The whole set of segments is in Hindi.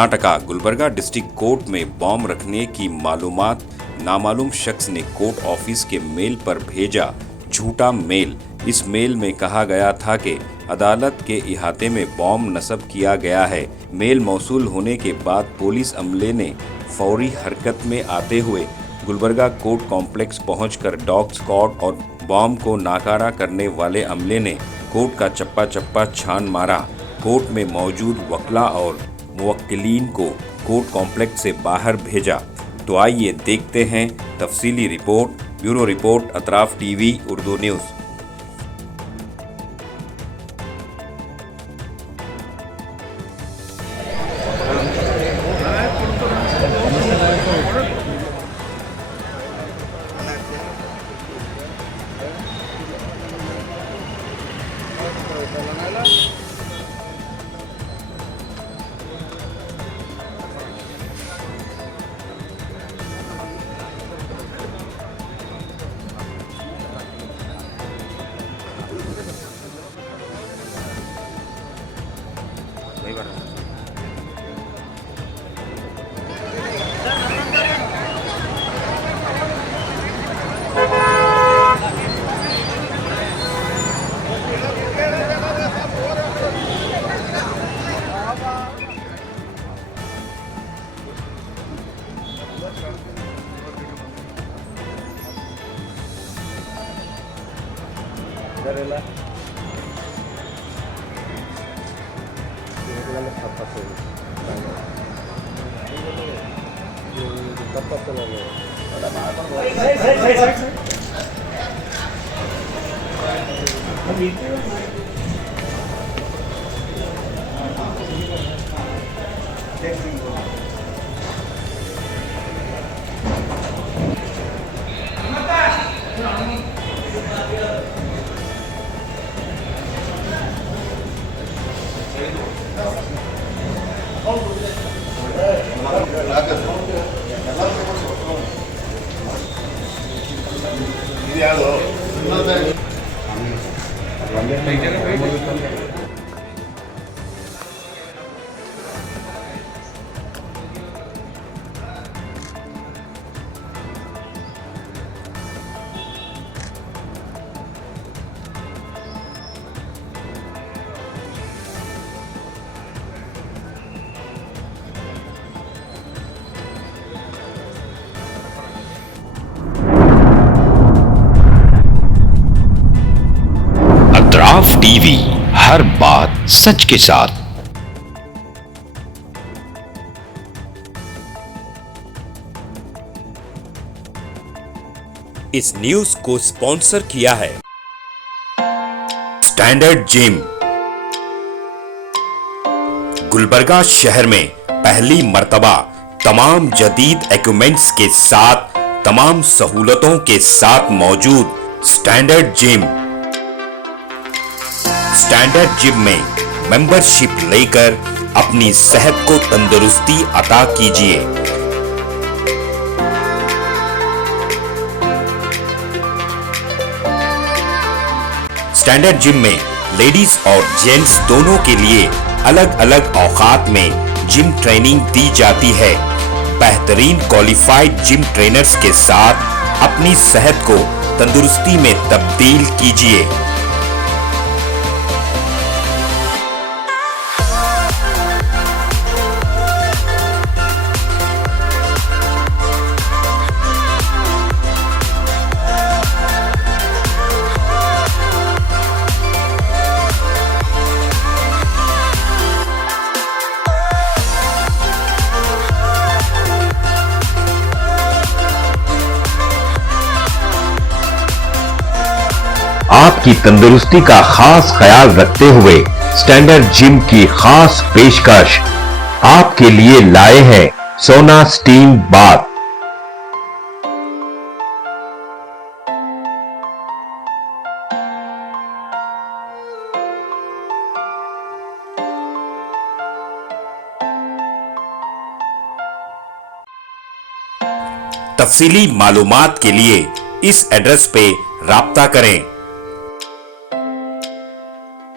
कर्नाटका गुलबर्गा डिस्ट्रिक्ट कोर्ट में बॉम्ब रखने की मालूमात नामालूम शख्स ने कोर्ट ऑफिस के मेल पर भेजा झूठा मेल। इस मेल में कहा गया था कि अदालत के इहाते में बॉम्ब नस्ब किया गया है। मेल मौसूल होने के बाद पुलिस अमले ने फौरी हरकत में आते हुए गुलबर्गा कोर्ट कॉम्प्लेक्स पहुंचकर डॉग स्क्वाड और बॉम्ब को नाकारा करने वाले अमले ने कोर्ट का चप्पा चप्पा छान मारा। कोर्ट में मौजूद वकला और मुवक्किलीन को कोर्ट कॉम्प्लेक्स से बाहर भेजा। तो आइए देखते हैं तफसीली report. Bureau report, Atraf TV Urdu news. Atraf TV, हर बात सच के साथ। इस न्यूज को स्पॉन्सर किया है स्टैंडर्ड जिम। गुलबर्गा शहर में पहली मर्तबा तमाम जदीद इक्विपमेंट्स के साथ, तमाम सहूलतों के साथ मौजूद स्टैंडर्ड जिम। स्टैंडर्ड जिम में मेंबरशिप लेकर अपनी सेहत को तंदुरुस्ती अता कीजिए। स्टैंडर्ड जिम में लेडीज और जेंट्स दोनों के लिए अलग अलग औकात में जिम ट्रेनिंग दी जाती है। बेहतरीन क्वालिफाइड जिम ट्रेनर्स के साथ अपनी सेहत को तंदुरुस्ती में तब्दील कीजिए। आपकी तंदुरुस्ती का खास ख्याल रखते हुए स्टैंडर्ड जिम की खास पेशकश आपके लिए लाए हैं सोना स्टीम बाथ। तफसीली मालूमात के लिए इस एड्रेस पे राब्ता करें।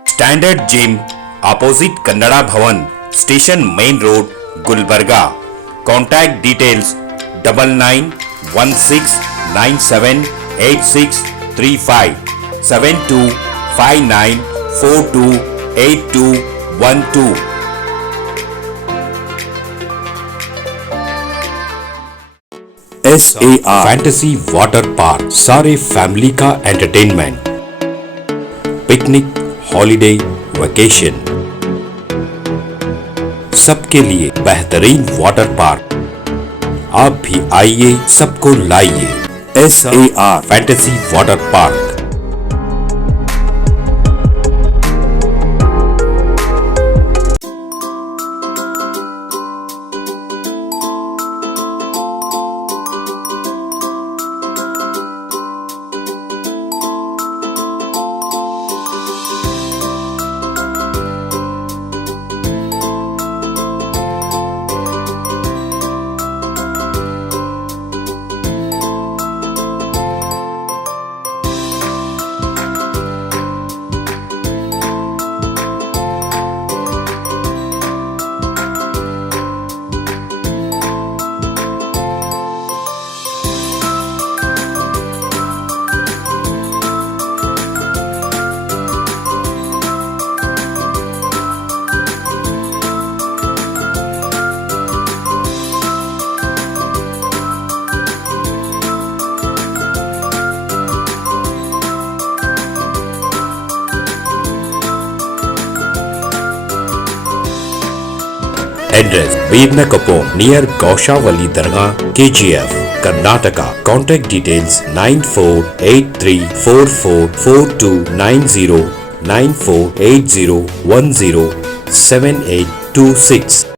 स्टैंडर्ड जिम, अपोजिट कन्नड़ा भवन, station main road, Gulbarga. Contact details 9916978635 7259428212। SAR fantasy water park, सारे फैमिली का एंटरटेनमेंट, पिकनिक, हॉलिडे, वेकेशन, सबके लिए बेहतरीन वाटर पार्क। आप भी आइए, सबको लाइए। SAR fantasy water park. Address Birna Kapong near Gaushavali Dargah, KGF, Karnataka. Contact details 9483444290 9480107826.